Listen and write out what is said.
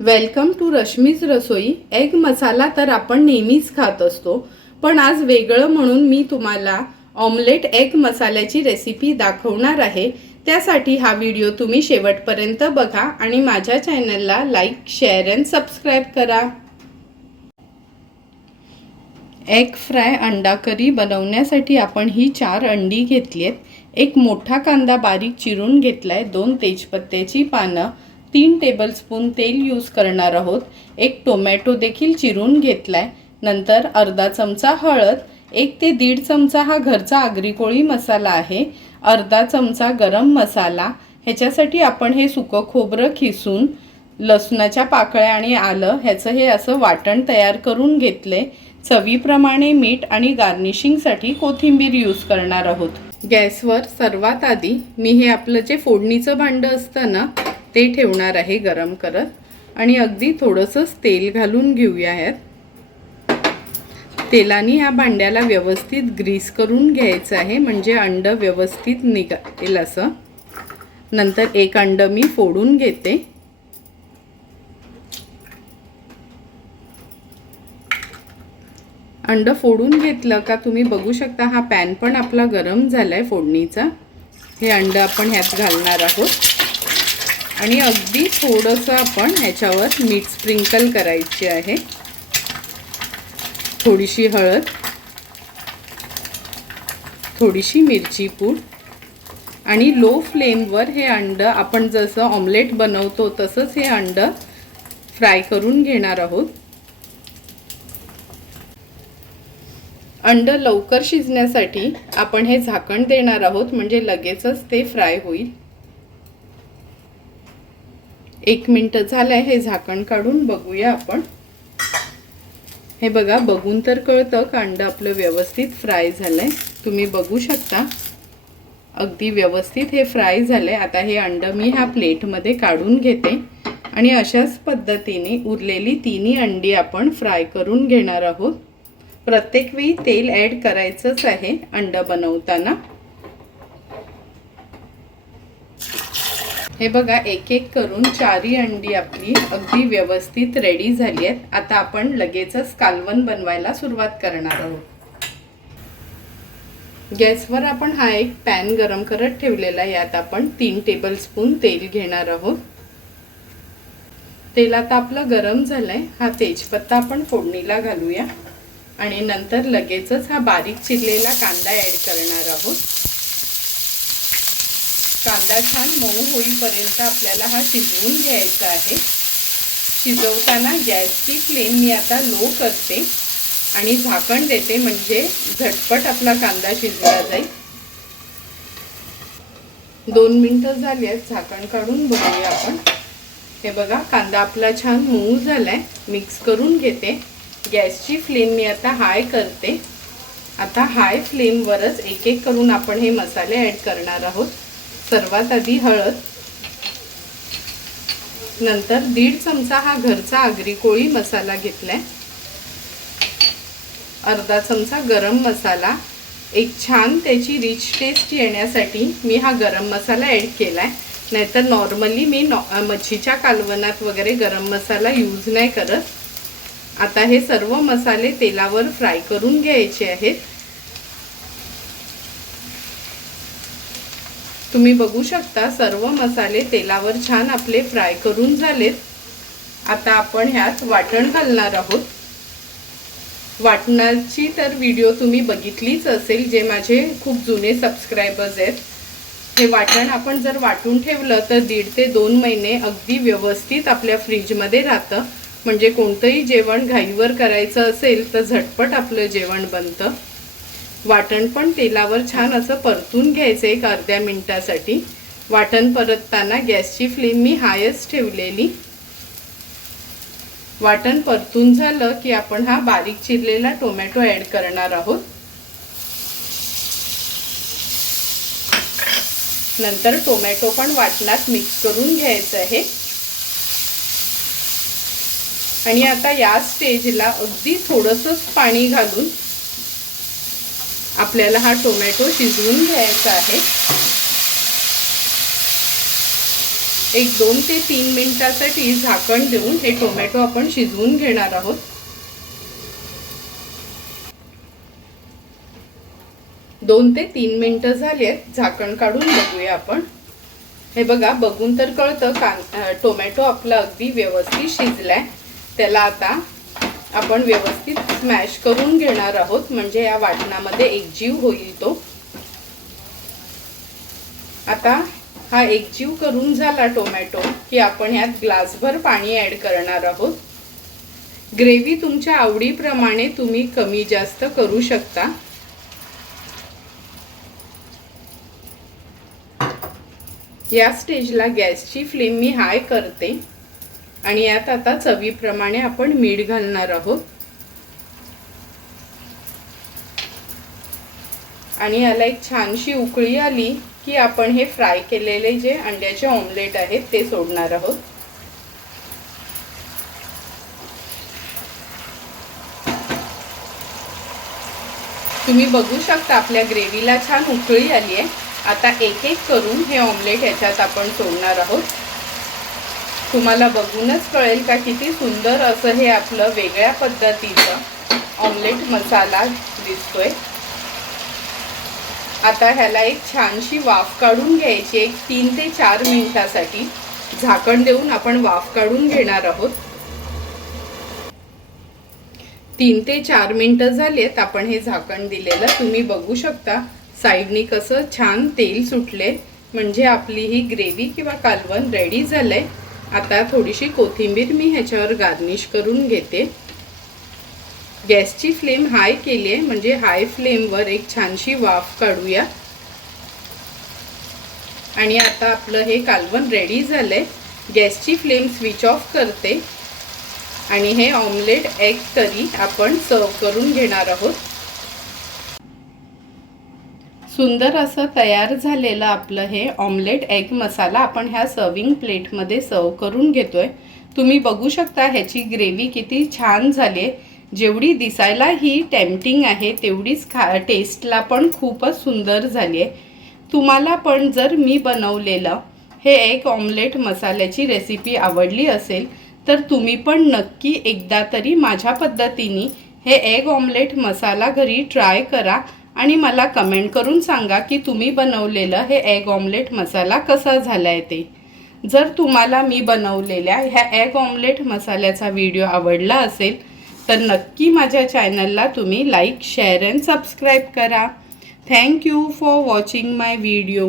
Welcome to Rashmi's Rasoi. Egg masala तर आपण नेहमीच खात असतो, पण आज वेगळं म्हणून मी तुम्हाला ऑमलेट एग मसाल्याची रेसिपी दाखवणार आहे। त्यासाठी हा व्हिडिओ तुम्ही शेवटपर्यंत बघा आणि माझ्या चॅनलला लाईक, शेअर अँड सबस्क्राइब करा। एग फ्राय अंडा करी बनवण्यासाठी आपण ही 4 अंडी घेतलीत। एक मोठा कांदा बारीक चिरून घेतलाय, 2 तेजपत्त्याची पानं, 3 टेबलस्पून तेल यूज करणार आहोत। एक टोमॅटो देखील चिरून घेतलाय। नंतर अर्धा चमचा हळद, 1 ते 1.5 चमचा हा घरचा आगरी कोळी मसाला आहे, अर्धा चमचा गरम मसाला। ह्याच्यासाठी आपण हे सुकं खोबरं खिसून लसणाच्या पाकळ्या आणि आलं ह्याचं हे असं वाटण तयार करून घेतले। चवीप्रमाणे मीठ आणि गार्निशिंगसाठी कोथिंबीर यूज करणार आहोत। गॅसवर सर्वात आधी मी हे आपलं जे फोडणीचं भांडं असतं ना ते ठेवणार आहे गरम करत, आणि अगदी थोडंसं तेल घालून घेऊयात। तेलाने ह्या भांड्याला व्यवस्थित ग्रीस करून घ्यायचं आहे, म्हणजे अंड व्यवस्थित निघेल असं। नंतर एक अंड मी फोडून घेते। अंड फोडून घेतलं का तुम्ही बघू शकता हा पॅन पण आपला गरम झालाय फोडणीचा। हे अंड आपण ह्यात घालणार आहोत आणि अगदी थोडंसं आपण ह्याच्यावर मीठ स्प्रिंकल करायचे आहे, थोडीशी हळद, थोडीशी मिरची पूड, आणि लो फ्लेमवर हे अंड आपण जसं ऑमलेट बनवतो तसंच हे अंड फ्राय करून घेणार आहोत। अंड लवकर शिजण्यासाठी आपण हे झाकण देणार आहोत, म्हणजे लगेचच ते फ्राय होईल। 1 मिनिट झालंय, हे झाकण काढून बघूया आपण। हे बघा, बघून तर कळतं का अंड आपलं व्यवस्थित फ्राय झालंय। तुम्ही बघू शकता अगदी व्यवस्थित हे फ्राय झालंय। आता हे अंड मी ह्या प्लेटमध्ये काढून घेते आणि अशाच पद्धतीने उरलेली 3 अंडी आपण फ्राय करून घेणार आहोत। प्रत्येक वेळी तेल ॲड करायचंच आहे अंड बनवताना। हे बघा, एक एक करून 4 अंडी आपली अगदी व्यवस्थित रेडी झाली आहेत। आता आपण लगेचच कालवण बनवायला सुरुवात करणार आहोत। गॅसवर आपण हा एक पॅन गरम करत ठेवलेला आहे, यात आपण 3 टेबलस्पून तेल घेणार आहोत। तेल आता आपलं गरम झालंय। हा तेजपत्ता आपण फोडणीला घालूया आणि नंतर लगेचच हा बारीक चिरलेला कांदा ॲड करणार आहोत। कांदा छान मऊ होईपर्यंत आपल्याला हा शिजवून घ्यायचा आहे। शिजवताना गॅसची फ्लेम मी आता लो करते आणि झाकण देते, म्हणजे झटपट आपला कांदा शिजला जाईल। 2 मिनिटं झाली आहेत, झाकण काढून बघूया आपण। हे बघा, कांदा आपला छान मऊ झालाय। मिक्स करून घेते। गॅसची फ्लेम मी आता हाय करते। आता हाय फ्लेमवरच एक एक करून आपण हे मसाले ॲड करणार आहोत। सर्वात आधी हळद, नंतर 1.5 चमचा हा घरचा आगरी कोळी मसाला घेतलाय, अर्धा चमचा गरम मसाला। एक छान त्याची रिच टेस्ट येण्यासाठी मी हा गरम मसाला ॲड केलाय, नाहीतर नॉर्मली मी मच्छीच्या कालवणात वगैरे गरम मसाला यूज नाही करत। आता हे सर्व मसाले तेलावर फ्राय करून घ्यायचे आहेत। तुम्ही बघू शकता सर्व मसाले तेलावर छान आपले फ्राय करून झालेत। आता आपण ह्यात वाटण घालणार आहोत। वाटणाची तर व्हिडिओ तुम्ही बघितलीच असेल, जे माझे खूप जुने सबस्क्रायबर्स आहेत। हे वाटण आपण जर वाटून ठेवलं तर 1.5 ते 2 महिने अगदी व्यवस्थित आपल्या फ्रीजमध्ये राहतं, म्हणजे कोणतंही जेवण घाईवर करायचं असेल तर झटपट आपलं जेवण बनतं। वाटण पण तेलावर छान असं परतून घ्यायचं एक अर्ध्या मिनिटासाठी। वाटण परतताना गॅसची फ्लेम मी हायच ठेवलेली। वाटण परतून झालं की आपण हा बारीक चिरलेला टोमॅटो ॲड करणार आहोत। नंतर टोमॅटो पण वाटणात मिक्स करून घ्यायचं आहे। आणि आता या स्टेजला अगदी थोडंसं पाणी घालून आपल्याला हा टोमॅटो शिजवून घ्यायचा आहे। एक 2 ते 3 मिनिटासाठी झाकण देऊन हे टोमॅटो आपण शिजवून घेणार आहोत। 2 ते 3 मिनिटं झालेत, झाकण काढून बघूया आपण। हे बघा, बघून तर कळतं टोमॅटो आपला अगदी व्यवस्थित शिजलाय। त्याला आता आपण व्यवस्थित स्मॅश करून घेणार आहोत, म्हणजे या वाटणामध्ये एकजीव होईल तो। आता हा एकजीव करून झाला टोमॅटो की आपण यात ग्लासभर पाणी ऍड करणार आहोत। ग्रेव्ही तुमच्या आवडीप्रमाणे तुम्ही कमी जास्त करू शकता। या स्टेजला गॅसची फ्लेम मी हाय करते आणि यात आता चवीप्रमाणे आपण मीठ घालणार आहोत आणि याला एक छानशी उकळी आली की आपण हे फ्राय केलेले जे अंड्याचे ऑमलेट आहेत ते सोडणार आहोत। तुम्ही बघू शकता आपल्या ग्रेव्हीला छान उकळी आली आहे। आता एक एक करून हे ऑमलेट याच्यात आपण सोडणार आहोत। तुम्हाला बघूनच कळेल का किती सुंदर असं हे आपलं वेगळ्या पद्धतीचं ऑमलेट मसाला दिसतोय। आता ह्याला एक छानशी वाफ काढून घ्यायची, एक 3 ते 4 मिनिटासाठी झाकण देऊन आपण वाफ काढून घेणार आहोत। 3 ते 4 मिनिटं झालेत आपण हे झाकण दिलेलं। तुम्ही बघू शकता साइडनी कसं छान तेल सुटले, म्हणजे आपली ही ग्रेव्ही किंवा कालवण रेडी झालंय। आता थोडीशी कोथिंबीर मी ह्याच्यावर गार्निश करून घेते। गॅसची फ्लेम हाय केली आहे, म्हणजे हाय फ्लेमवर एक छानशी वाफ काढूया। आणि आता आपलं हे कालवण रेडी झालंय। गॅसची फ्लेम स्विच ऑफ करते आणि हे ऑमलेट एग करी आपण सर्व करून घेणार आहोत। सुंदर असं तयार झालेलं आपलं हे ऑमलेट एग मसाला आपण ह्या सर्विंग प्लेटमध्ये सर्व करून घेतोय। तुम्ही बघू शकता ह्याची ग्रेव्ही किती छान झाली आहे। जेवढी दिसायला ही टेम्पटिंग आहे तेवढीच टेस्टला पण खूपच सुंदर झाली आहे। तुम्हाला पण जर मी बनवलेलं हे एग ऑमलेट मसाल्याची रेसिपी आवडली असेल तर तुम्ही पण नक्की एकदा तरी माझ्या पद्धतीने हे एग ऑमलेट मसाला घरी ट्राय करा आणि मला कमेंट करून सांगा की तुम्ही बनवलेलं हे एग ऑमलेट मसाला कसा झालाय ते। जर तुम्हाला मी बनवलेल्या ह्या एग ऑमलेट मसाल्याचा व्हिडिओ आवडला असेल तर नक्की माझ्या चॅनलला तुम्ही लाईक, शेअर अँड सबस्क्राईब करा। Thank you for watching my video.